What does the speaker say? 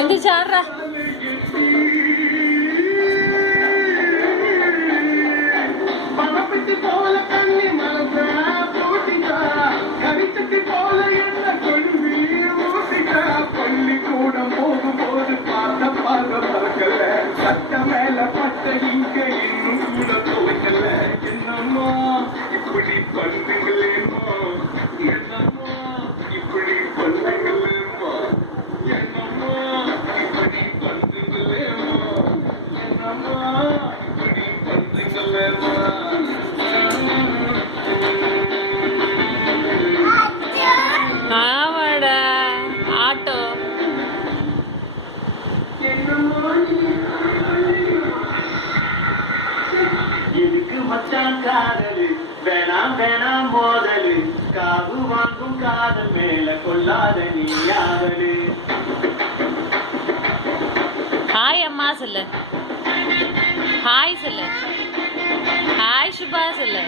എന്ത് ചാടാ பள்ளிக்கூடம் போகும்போது பார்த்த பார்வை பறக்கல சட்ட மேல பட்ட இங்க இன்னும் கூட துவைக்கல என்னம்மா இப்படி பண்ணுங்களேம்மா என்னம்மா இப்படி பண்ணுங்களேம்மா என்னம்மா இப்படி பண்ணுங்களேம்மா என்னம்மா இப்படி பண்ணுங்களேம்மா ஆமாடா ஆட்டோ இதுக்கு மச்சான் காதலு வேணாம் வேணாம் மோதலு காவு வாங்கும் காதல் மேல கொள்ளாத நீ யாதலு. ஹாய் அம்மா சொல்லு ஹாய் சொல்லு ஹாய் சுபா சொல்லு